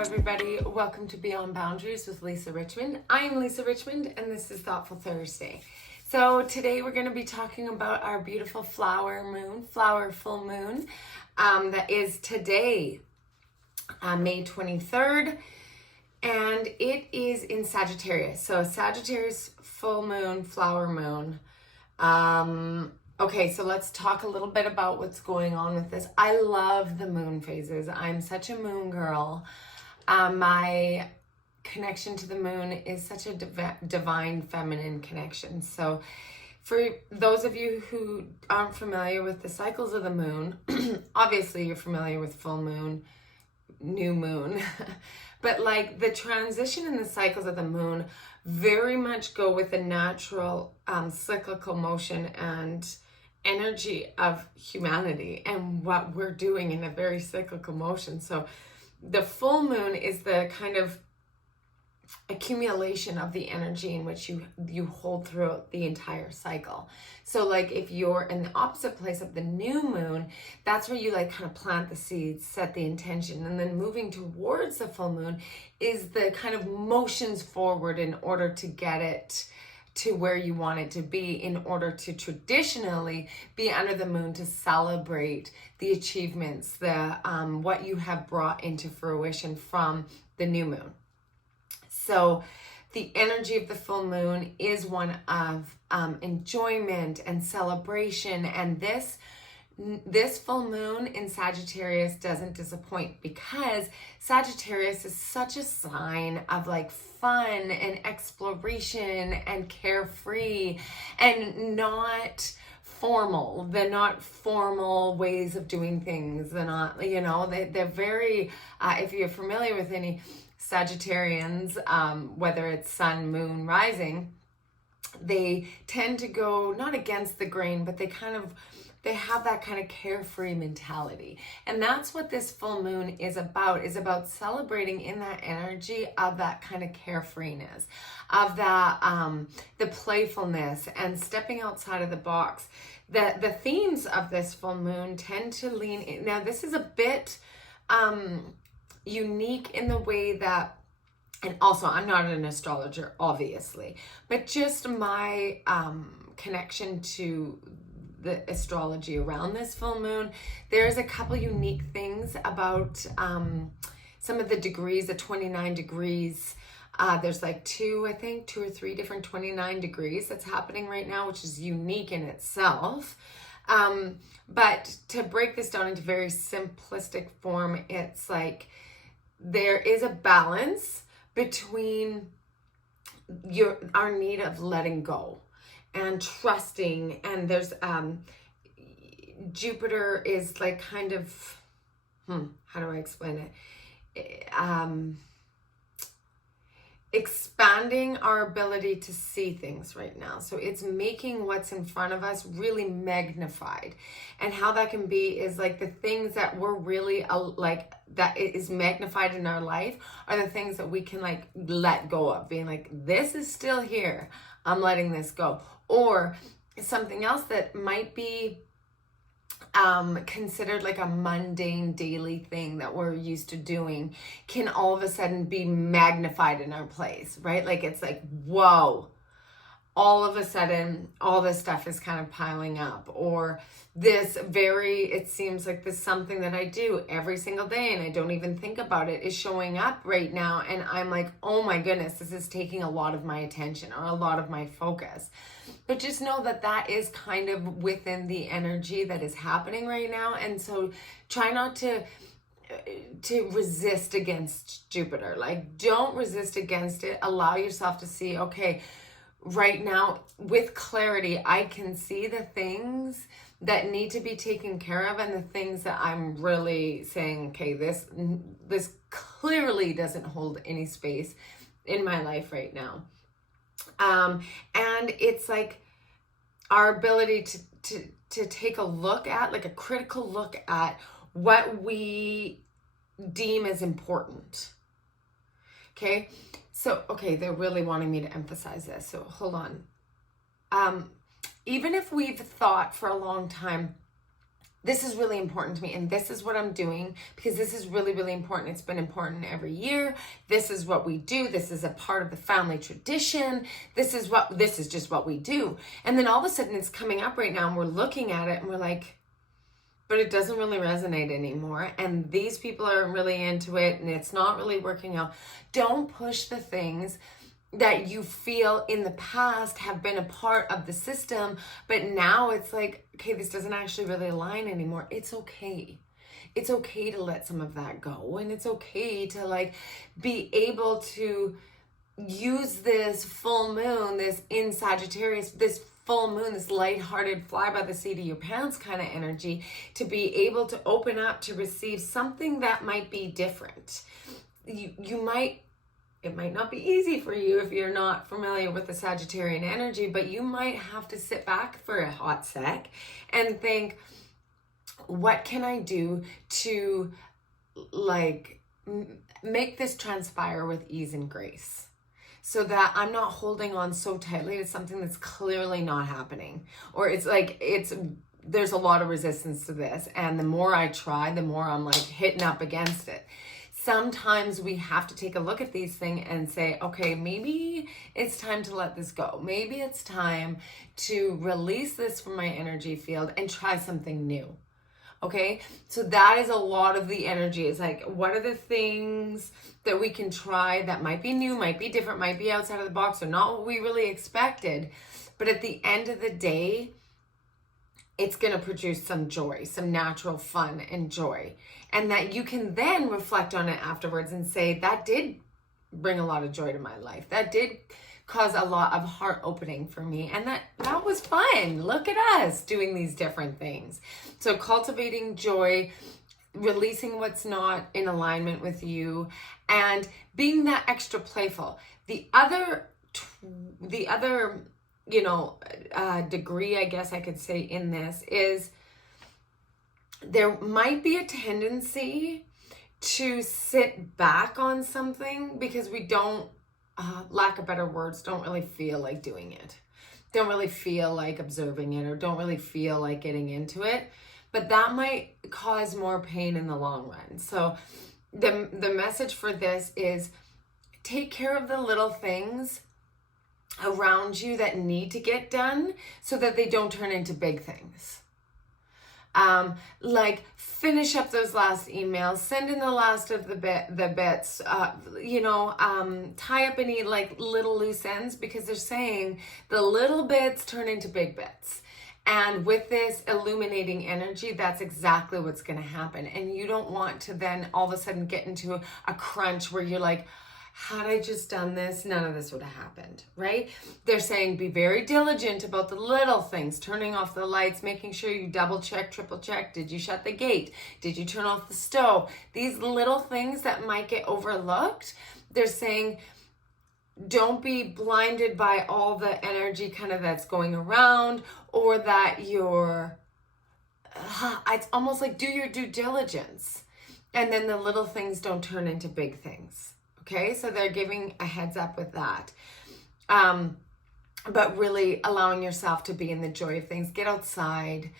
everybody. Welcome to Beyond Boundaries with Lisa Richmond. I am Lisa Richmond, and this is Thoughtful Thursday. So today we're going to be talking about our beautiful flower full moon, that is today, May 23rd, and it is in Sagittarius. So Sagittarius full moon, flower moon. Okay, so let's talk a little bit about what's going on with this. I love the moon phases. I'm such a moon girl. My connection to the moon is such a divine feminine connection. So for those of you who aren't familiar with the cycles of the moon, obviously you're familiar with full moon, new moon, but like the transition and the cycles of the moon very much go with the natural cyclical motion and energy of humanity and what we're doing in a very cyclical motion. So the full moon is the kind of accumulation of the energy in which you hold throughout the entire cycle. So like if you're in the opposite place of the new moon, that's where you like kind of plant the seeds, set the intention, and then moving towards the full moon is the kind of motions forward in order to get it to where you want it to be, in order to traditionally be under the moon to celebrate the achievements, the what you have brought into fruition from the new moon. So the energy of the full moon is one of enjoyment and celebration, and this full moon in Sagittarius doesn't disappoint, because Sagittarius is such a sign of like fun and exploration and carefree and not formal. They're not formal ways of doing things. They're not, they're very, if you're familiar with any Sagittarians, whether it's sun, moon, rising, they tend to go not against the grain, but they have that kind of carefree mentality. And that's what this full moon is about celebrating in that energy of that kind of carefreeness, of that, the playfulness and stepping outside of the box. The themes of this full moon tend to lean in. Now, this is a bit unique in the way that, and also I'm not an astrologer, obviously, but just my connection to the astrology around this full moon, there's a couple unique things about some of the degrees, the 29 degrees. There's like two or three different 29 degrees that's happening right now, which is unique in itself. But to break this down into very simplistic form, it's like there is a balance between our need of letting go and trusting, and there's Jupiter is like kind of how do I explain it, expanding our ability to see things right now. So it's making what's in front of us really magnified, and how that can be is like the things that we're really like that is magnified in our life are the things that we can like let go of, being like, this is still here, I'm letting this go. Or something else that might be considered like a mundane daily thing that we're used to doing can all of a sudden be magnified in our place, right? Like it's like, whoa, all of a sudden all this stuff is kind of piling up. Or it seems like this something that I do every single day and I don't even think about it is showing up right now, and I'm like, oh my goodness, this is taking a lot of my attention or a lot of my focus. But just know that that is kind of within the energy that is happening right now. And so try not to resist against Jupiter. Like, don't resist against it. Allow yourself to see, okay, right now with clarity, I can see the things that need to be taken care of, and the things that I'm really saying, okay, this clearly doesn't hold any space in my life right now. And it's like our ability to take a look at, like a critical look at what we deem as important. Okay. So, okay, they're really wanting me to emphasize this. So hold on. Even if we've thought for a long time, this is really important to me, and this is what I'm doing because this is really, really important. It's been important every year. This is what we do. This is a part of the family tradition. This is just what we do. And then all of a sudden it's coming up right now and we're looking at it and we're like, but it doesn't really resonate anymore. And these people aren't really into it and it's not really working out. Don't push the things that you feel in the past have been a part of the system, but now it's like, okay, this doesn't actually really align anymore. It's okay. It's okay to let some of that go. And it's okay to like be able to use this full moon, this in Sagittarius, this full moon, this lighthearted, fly by the seat of your pants kind of energy, to be able to open up to receive something that might be different. It might not be easy for you if you're not familiar with the Sagittarian energy, but you might have to sit back for a hot sec and think, what can I do to like make this transpire with ease and grace so that I'm not holding on so tightly to something that's clearly not happening, or it's like there's a lot of resistance to this, and the more I try, the more I'm like hitting up against it. Sometimes we have to take a look at these things and say, okay, maybe it's time to let this go. Maybe it's time to release this from my energy field and try something new. Okay, so that is a lot of the energy. It's like, what are the things that we can try that might be new, might be different, might be outside of the box, or not what we really expected. But at the end of the day, it's going to produce some joy, some natural fun and joy. And that you can then reflect on it afterwards and say, that did bring a lot of joy to my life. That did cause a lot of heart opening for me. And that was fun. Look at us doing these different things. So cultivating joy, releasing what's not in alignment with you, and being that extra playful. The other degree, I guess I could say, in this is there might be a tendency to sit back on something because we don't, lack of better words, don't really feel like doing it. Don't really feel like observing it, or don't really feel like getting into it. But that might cause more pain in the long run. So the message for this is take care of the little things around you that need to get done so that they don't turn into big things. Like finish up those last emails, send in the last of the bits, tie up any like little loose ends, because they're saying the little bits turn into big bits. And with this illuminating energy, that's exactly what's going to happen. And you don't want to then all of a sudden get into a crunch where you're like, had I just done this, none of this would have happened, right? They're saying be very diligent about the little things, turning off the lights, making sure you double check, triple check. Did you shut the gate? Did you turn off the stove? These little things that might get overlooked. They're saying don't be blinded by all the energy kind of that's going around, or that it's almost like do your due diligence. And then the little things don't turn into big things. Okay, so they're giving a heads up with that. But really allowing yourself to be in the joy of things. Get outside,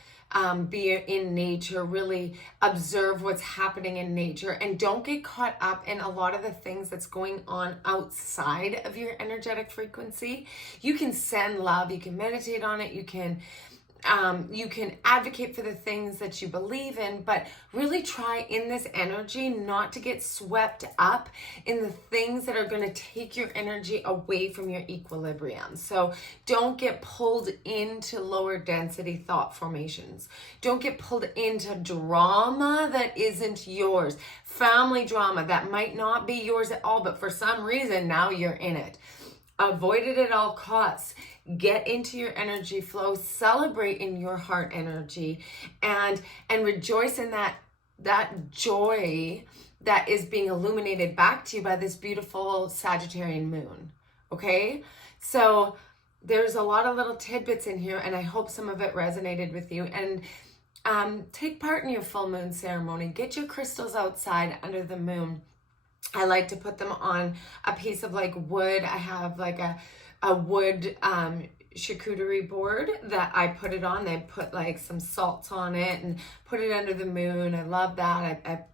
be in nature, really observe what's happening in nature, and don't get caught up in a lot of the things that's going on outside of your energetic frequency. You can send love, you can meditate on it, you can advocate for the things that you believe in, but really try in this energy not to get swept up in the things that are going to take your energy away from your equilibrium. So don't get pulled into lower density thought formations. Don't get pulled into drama that isn't yours. Family drama that might not be yours at all, but for some reason now you're in it. Avoid it at all costs. Get into your energy flow, celebrate in your heart energy, and rejoice in that joy that is being illuminated back to you by this beautiful Sagittarian moon. Okay? So there's a lot of little tidbits in here, and I hope some of it resonated with you. And take part in your full moon ceremony. Get your crystals outside under the moon. I like to put them on a piece of like wood. I have like a wood charcuterie board that I put it on. They put like some salts on it and put it under the moon. I love that. I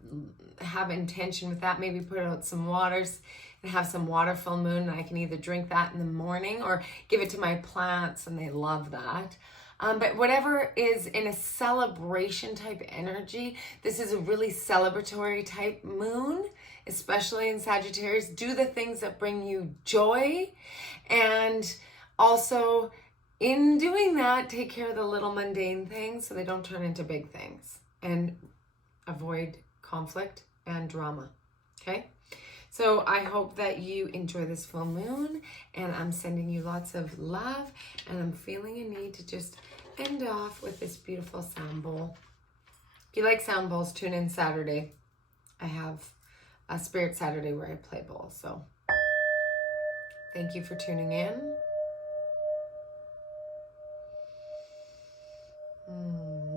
have intention with that. Maybe put out some waters and have some water full moon. And I can either drink that in the morning or give it to my plants, and they love that. But whatever is in a celebration type energy, this is a really celebratory type moon, especially in Sagittarius. Do the things that bring you joy, and also in doing that, take care of the little mundane things so they don't turn into big things, and avoid conflict and drama. Okay? So I hope that you enjoy this full moon, and I'm sending you lots of love, and I'm feeling a need to just end off with this beautiful sound bowl. If you like sound bowls, tune in Saturday. I have a Spirit Saturday where I play bowls. So thank you for tuning in.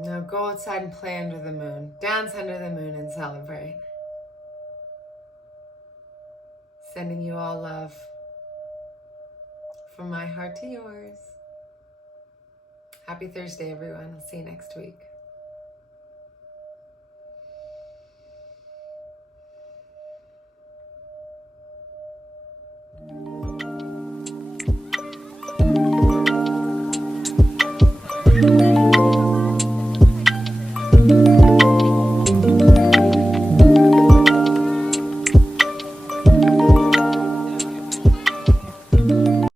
Now go outside and play under the moon. Dance under the moon and celebrate. Sending you all love from my heart to yours. Happy Thursday, everyone. I'll see you next week.